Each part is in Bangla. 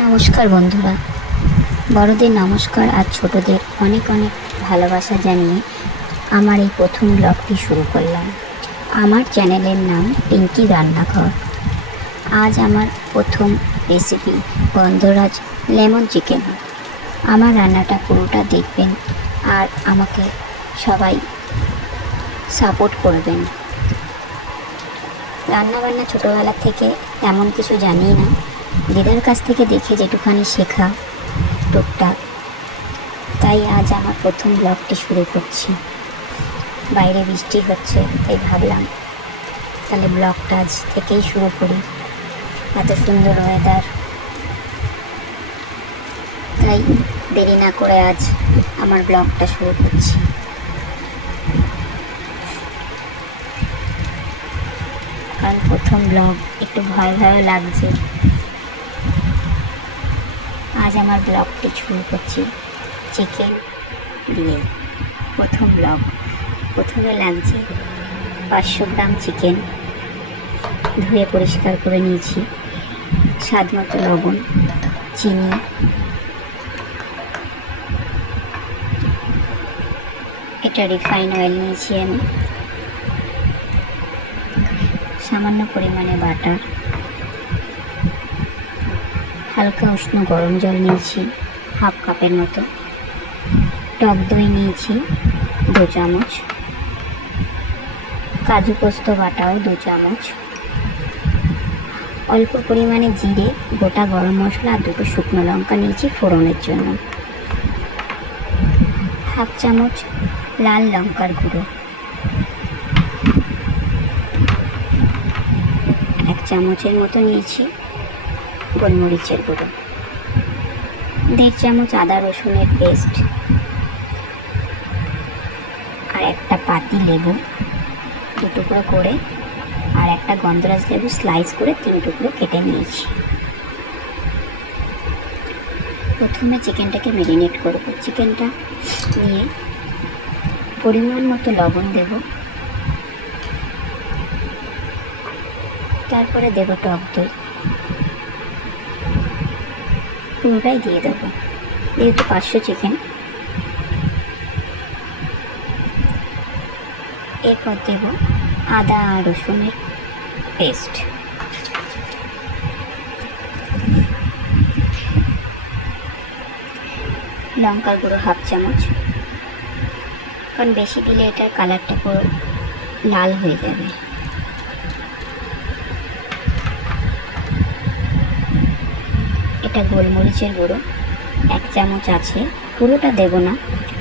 নমস্কার বন্ধুরা, বড়দের নমস্কার আর ছোটদের অনেক অনেক ভালোবাসা জানিয়ে আমার এই প্রথম ব্লগটি শুরু করলাম। আমার চ্যানেলের নাম পিঙ্কি রান্নাঘর। আজ আমার প্রথম রেসিপি গন্ধরাজ লেমন চিকেন। আমার রান্নাটা পুরোটা দেখবেন আর আমাকে সবাই সাপোর্ট করবেন। রান্নাবান্না ছোটোবেলা থেকে তেমন কিছু জানি না, দিদার কাছ থেকে দেখে যেটুখানি শেখা টুকটাক, তাই আজ আমার প্রথম ব্লগটি শুরু করছি। বাইরে বৃষ্টি হচ্ছে, তাই ভাবলাম তাহলে ব্লগটা আজ থেকেই শুরু করি। এত সুন্দর ওয়েদার, তাই দেরি না করে আজ আমার ব্লগটা শুরু করছি। কারণ প্রথম ব্লগ একটু ভয় ভয় লাগছে। আজ আমার ব্লগটি শুরু করছি চিকেন দিয়ে। প্রথম ব্লগ। প্রথমে লাগছে 500 গ্রাম চিকেন, ধুয়ে পরিষ্কার করে নিয়েছি। স্বাদ মতো লবণ, চিনি, এটা রিফাইন অয়েল নিয়েছি আমি, সামান্য পরিমাণে বাটার, হালকা উষ্ণ গরম জল নিয়েছি হাফ কাপের মতো, টক দই নিয়েছি 2 চামচ, কাজু পোস্ত বাটাও 2 চামচ, অল্প পরিমাণে জিরে, গোটা গরম মশলা আর 2টো শুকনো লঙ্কা নিয়েছি ফোড়নের জন্য, হাফ চামচ লাল লঙ্কার গুঁড়ো, 1 চামচের মতো নিয়েছি গোলমরিচের গুঁড়ো, 1.5 চামচ আদা রসুনের পেস্ট, আর একটা পাতি লেবু 2 টুকরো করে, আর একটা গন্ধরাজ লেবু স্লাইস করে 3 টুকরো কেটে নিয়েছি। প্রথমে চিকেনটাকে ম্যারিনেট করব। চিকেনটা নিয়ে পরিমাণ মতো লবণ দেব, তারপরে দেব টক দই, পুরোটাই দিয়ে দেবো যেহেতু 500 চিকেন। এরপর দেব আদা আর রসুনের পেস্ট, লঙ্কার গুঁড়ো হাফ চামচ, কারণ বেশি দিলে এটার কালারটা পুরো লাল হয়ে যাবে। এটা গোলমরিচের গুঁড়ো 1 চামচ আছে, পুরোটা দেব না,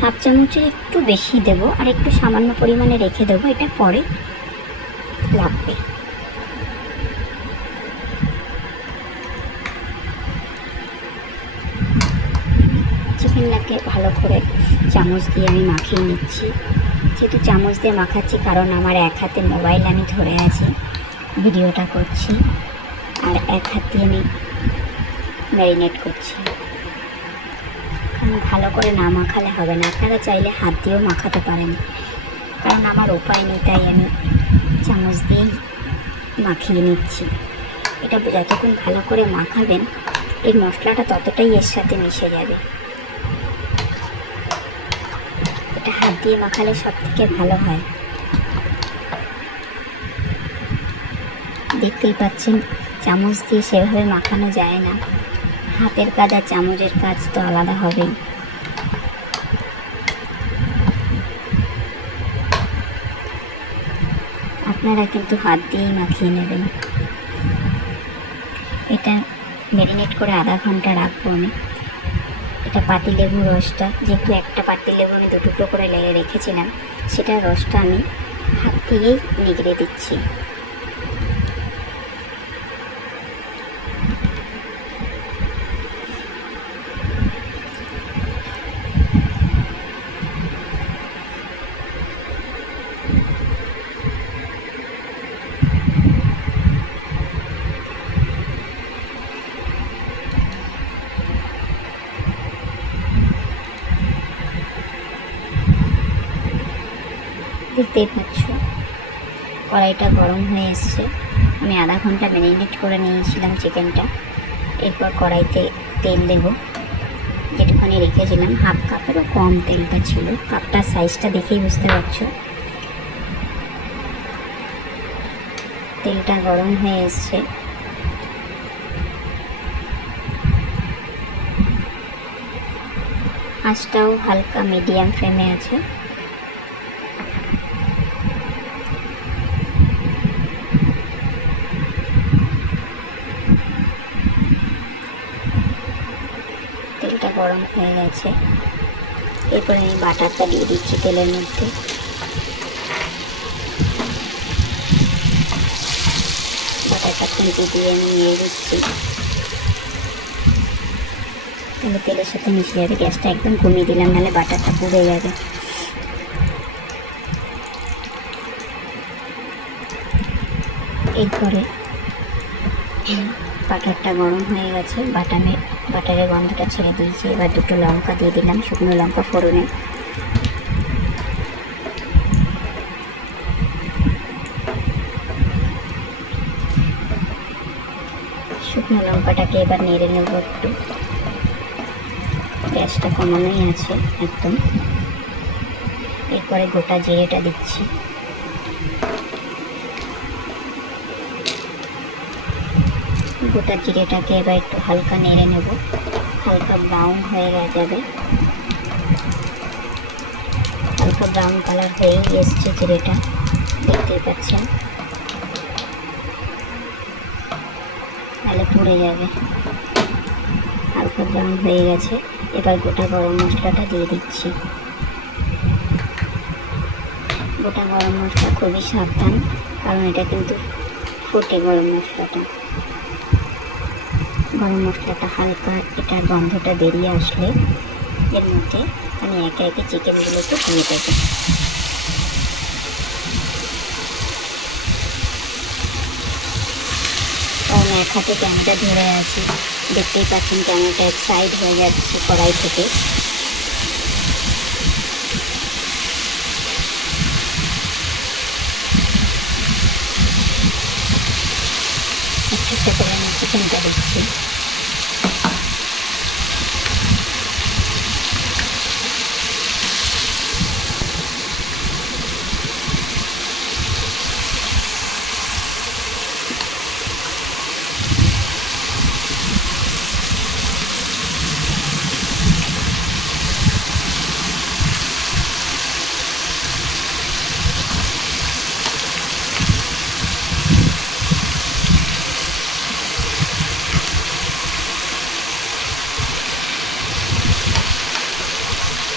হাফ চামচের একটু বেশি দেব, আর একটু সামান্য পরিমাণে রেখে দেবো, এটা পরে লাগবে। চিকেনটাকে ভালো করে চামচ দিয়ে আমি মাখিয়ে নিচ্ছি। যেহেতু চামচ দিয়ে মাখাচ্ছি কারণ আমার এক হাতে মোবাইল আমি ধরে আছি, ভিডিওটা করছি, আর এক হাত দিয়ে আমি ম্যারিনেট করছি। কারণ ভালো করে না মাখালে হবে না, আপনারা চাইলে হাত দিয়েও মাখাতে পারেন, কারণ আমার উপায় নেই, তাই আমি চামচ দিয়েই মাখিয়ে নিচ্ছি। এটা যতক্ষণ ভালো করে মাখাবেন এর মশলাটা ততটাই এর সাথে মিশে যাবে। এটা হাত দিয়ে মাখালে সব থেকে ভালো হয়। দেখতেই পাচ্ছেন চামচ দিয়ে সেভাবে মাখানো যায় না, হাতের কাজ আর চামচের কাজ তো আলাদা হবেই। আপনারা কিন্তু হাত দিয়েই মাখিয়ে নেবেন। এটা ম্যারিনেট করে আধা ঘন্টা রাখবো আমি। এটা পাতিলেবুর রসটা, যেহেতু একটা পাতিলেবু আমি 2 টুকরো করে রেখেছিলাম, সেটার রসটা আমি হাত দিয়েই নিগড়ে দিচ্ছি। দেখতেই পাচ্ছ কড়াইটা গরম হয়ে এসছে। আমি আধা ঘন্টা ম্যারিনেট করে নিয়েছিলাম চিকেনটা, এরপর কড়াইতে তেল দেব, যেটুখানি রেখেছিলাম হাফ কাপেরও কম তেলটা ছিল, কাপটার সাইজটা দেখেই বুঝতে পারছো। তেলটা গরম হয়ে এসছে, আঁচটাও হালকা মিডিয়াম ফ্লেমে আছে। তেলটা গরম হয়ে গেছে, এরপরে আমি বাটারটা দিয়ে দিচ্ছি তেলের মধ্যে। বাটারটা খুঁজে দিয়ে আমি নিয়ে দিচ্ছি, তাহলে তেলের সাথে মিশে যাবে। গ্যাসটা একদম কমিয়ে দিলাম, নাহলে বাটারটা পুড়ে যাবে। এরপরে বাটারটা গরম হয়ে গেছে, বাটারের গন্ধটা ছেড়ে দিয়েছি। এবার দুটো লঙ্কা দিয়ে দিলাম, শুকনো লঙ্কা ফোড়নে। শুকনো লঙ্কাটাকে এবার নেড়ে নেব একটু, গ্যাসটা কমানোই আছে একদম। এরপরে গোটা জিরেটা দিচ্ছি, গোটা জিরেটাকে এবার একটু হালকা নেড়ে নেব, হালকা ব্রাউন হয়ে যাবে। হালকা ব্রাউন কালার হয়েই এসছে জিরেটা, দেখতেই পাচ্ছেন, তাহলে পুড়ে যাবে। হালকা ব্রাউন হয়ে গেছে, এবার গোটা গরম মশলাটা দিয়ে দিচ্ছি। গোটা গরম মশলা খুবই সাবধান, কারণ এটা কিন্তু ফোটে গরম মশলাটা। গরম মশলাটা হালকা এটার গন্ধটা বেরিয়ে আসলে এর মধ্যে আমি একে একে চিকেনগুলোকে দিয়ে দেবো। কারণ এক হাতে ক্যামেরা ধরে আছি, দেখতেই পাচ্ছেন ক্যামেরাটা এক সাইড হয়ে যাচ্ছে কড়াই থেকে। একটা করে আমি চিকেনটা দিচ্ছি।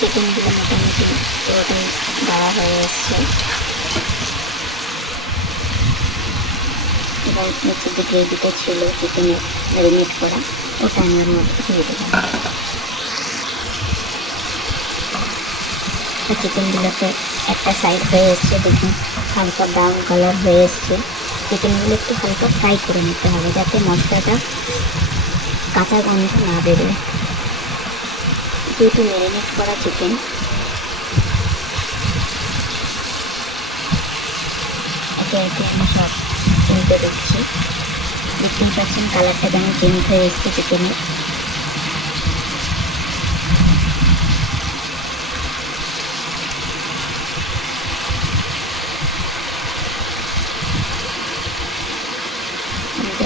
চিকেনগুলো মোটামুটি পুরোটাই দেওয়া হয়ে এসছে, এবার নিচে যে গ্রেভিটা ছিল চিকেনের ম্যারিনেট করা, ওটা আমি ওর মধ্যে দিয়ে দিলাম। চিকেনগুলোতে একটা সাইড হয়ে এসছে, দেখুন হালকা ব্রাউন কালার হয়ে এসছে। চিকেনগুলো একটু হালকা ফ্রাই করে নিতে হবে, যাতে মশলাটা কাঁচা গন্ধ না বেরোয়। যেহেতু ম্যারিনেট করা চিকেন, একে একে আমি সব চিনতে দিচ্ছি। দেখতেই পাচ্ছেন কালারটা যেমন চেঞ্জ হয়ে এসছে চিকেনের।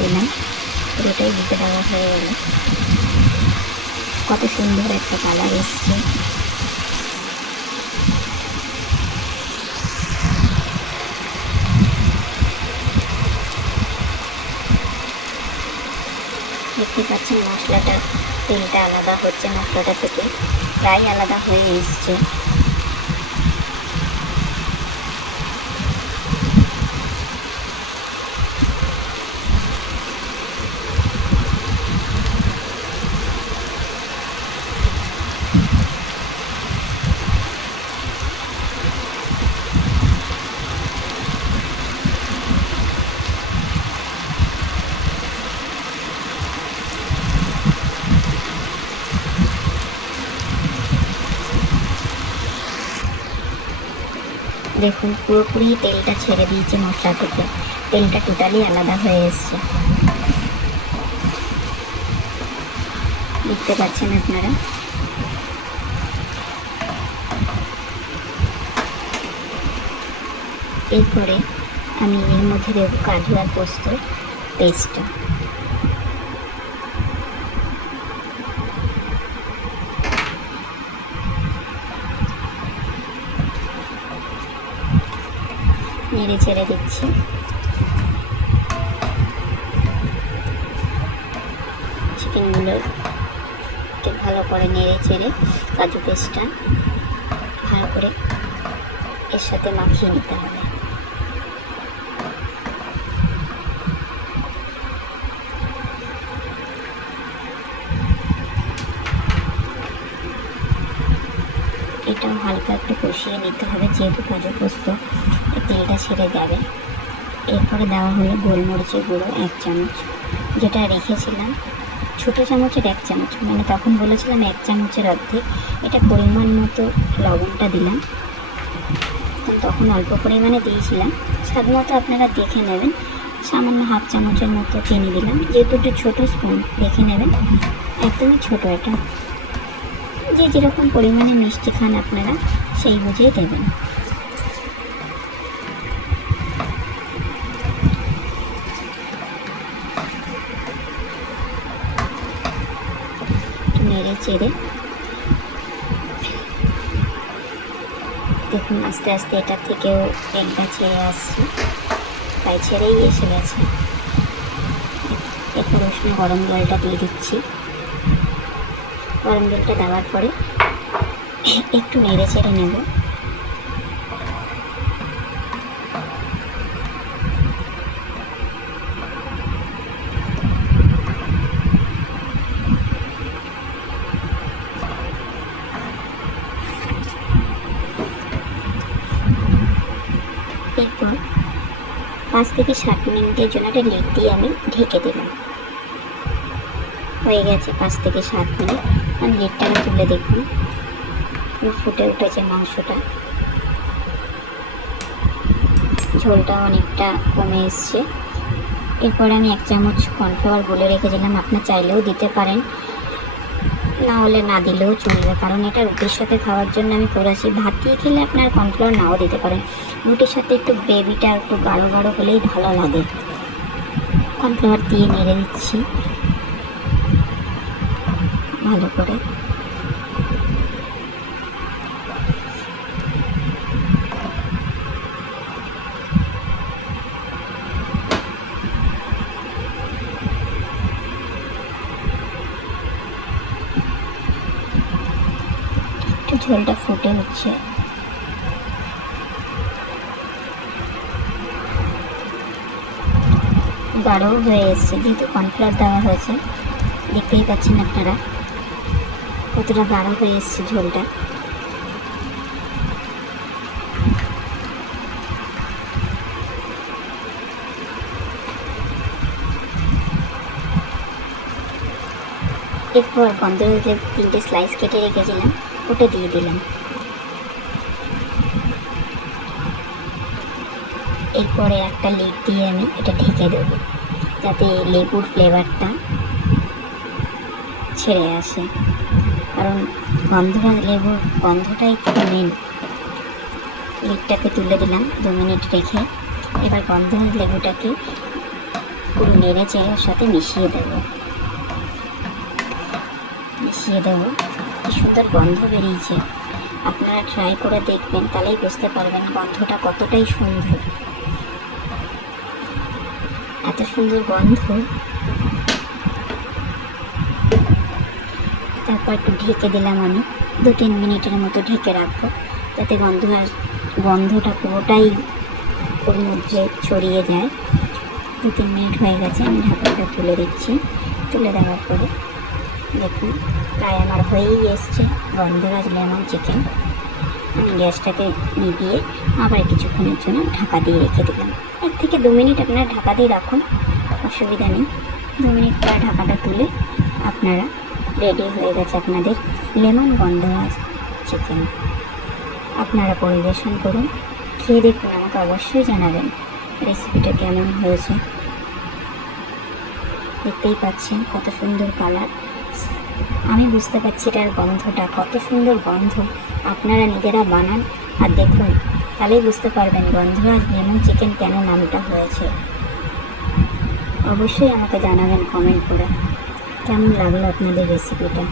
দিলাম, পুরোটাই দিতে দেওয়া হয়ে গেল। কত সুন্দর একটা কালার এসছে। দেখতে পাচ্ছেন মশলাটা, তেলটা আলাদা হচ্ছে মশলাটা থেকে, প্রায় আলাদা হয়ে এসছে। দেখুন পুরোপুরি তেলটা ছেড়ে দিয়েছে মশলা থেকে, তেলটা টোটালি আলাদা হয়ে এসছে। দেখতে পাচ্ছেন আপনারা। এরপরে আমি এর মধ্যে দেবো কাজু আর পোস্তর পেস্টটা। নেড়ে চেড়ে দিচ্ছি। চিকেনগুলোকে ভালো করে নেড়ে চেড়ে কাজু পেস্টটা ভালো করে এর সাথে মাখিয়ে নিতে হবে। এটাও হালকা একটু কষিয়ে নিতে হবে, যেহেতু কাজু পোস্ত তেলটা ছেড়ে যাবে। এরপরে দেওয়া হলো গোলমরিচের গুঁড়ো 1 চামচ, যেটা রেখেছিলাম ছোটো চামচের 1 চামচ, মানে তখন বলেছিলাম 1 চামচের অর্ধেক। এটা পরিমাণ মতো লবণটা দিলাম, তখন অল্প পরিমাণে দিয়েছিলাম, স্বাদ মতো আপনারা দেখে নেবেন। সামান্য 1/2 চামচের মতো চিনি দিলাম, যেহেতু একটু ছোটো স্পুন দেখে নেবেন, একদমই ছোটো। এটা যে যেরকম পরিমাণে মিষ্টি খান আপনারা সেই বুঝেই দেবেন। নেড়ে চেড়ে দেখুন আস্তে আস্তে এটা থেকেও একটা ছেড়ে আসছে, প্রায় ছেড়েই এসে গেছে। এরপর উষ্ণ গরম জলটা দিয়ে দিচ্ছি। গরম জলটা দেওয়ার পরে একটু নেড়ে চেড়ে নেব। এরপর 5 থেকে 7 মিনিটের জন্য একটা লিড দিয়ে আমি ঢেকে দিলাম। হয়ে গেছে 5 থেকে 7 মিনিট। আমি লিডটাকে তুলে দেখুন, ফুটে উঠেছে মাংসটা, ঝোলটা অনেকটা কমে এসছে। এরপরে আমি 1 চামচ কর্নফ্লাওয়ার গুলে রেখেছিলাম, আপনার চাইলেও দিতে পারেন, না হলে না দিলেও চলবে, কারণ এটা রুটির সাথে খাওয়ার জন্য আমি করেছি। ভাত দিয়ে খেলে আপনার কর্নফ্লাওয়ার নাও দিতে পারেন, রুটির সাথে একটু গ্রেভিটা একটু গাঢ় গাঢ় হলেই ভালো লাগে। কর্নফ্লাওয়ার দিয়ে নেড়ে দিচ্ছি ভালো করে। একটু ঝোলটা ফুটে হচ্ছে, গাঢ় হয়ে এসছে, যেহেতু কর্নফ্লাওয়ার দেওয়া হয়েছে। দেখতেই পাচ্ছেন আপনারা কতটা গাঢ় হয়ে এসছে ঝোলটা। এরপর গন্ধরাজ লেবু 3টে স্লাইস কেটে রেখেছিলাম, ওটা দিয়ে দিলাম। এরপরে একটা লিড দিয়ে আমি এটা ঢেকে দেবো, যাতে লেবুর ফ্লেভারটা ছেড়ে আসে, কারণ গন্ধরাজ লেবুর গন্ধটাই তো মেন। লিডটাকে তুলে দিলাম 2 মিনিট রেখে। এবার গন্ধরাজ লেবুটাকে পুরো নেড়ে চেড়ে ওর সাথে মিশিয়ে দেবো। কি সুন্দর গন্ধ বেরিয়েছে, আপনারা ট্রাই করে দেখবেন, তাহলেই বুঝতে পারবেন গন্ধটা কতটাই সুন্দর। এত সুন্দর গন্ধ। তারপর একটু ঢেকে দিলাম, আমি 2-3 মিনিটের মতো ঢেকে রাখবো, যাতে গন্ধটা পুরোটাই ওর মধ্যে ছড়িয়ে যায়। 2-3 মিনিট হয়ে গেছে, আমি ঢাকাটা তুলে দিচ্ছি। তুলে দেওয়ার পরে দেখুন প্রায় আমার হয়েই এসছে গন্ধরাজ লেমন চিকেন। আমি গ্যাসটাকে নিভিয়ে আবার কিছুক্ষণের জন্য ঢাকা দিয়ে রেখে দিলাম। 1 থেকে 2 মিনিট আপনারা ঢাকা দিয়ে রাখুন, অসুবিধা নেই। 2 মিনিট পর ঢাকাটা তুলে আপনারা রেডি হয়ে গেছে আপনাদের লেমন গন্ধরাজ চিকেন। আপনারা পরিবেশন করুন, খেয়ে দেখুন, আমাকে অবশ্যই জানাবেন রেসিপিটা কেমন হয়েছে। দেখতেই পাচ্ছেন কত সুন্দর কালার, আমি বুঝতে পারছি এটার গন্ধটা কত সুন্দর গন্ধ। আপনারা নিজেরা বানান আর দেখুন, তাহলেই বুঝতে পারবেন গন্ধরাজ লেমন চিকেন কেন নামটা হয়েছে। অবশ্যই আমাকে জানাবেন কমেন্ট করে কেমন লাগলো আপনাদের রেসিপিটা।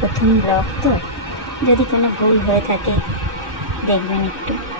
প্রথম ব্লগ তো, যদি কোনো ভুল হয়ে থাকে দেখবেন একটু।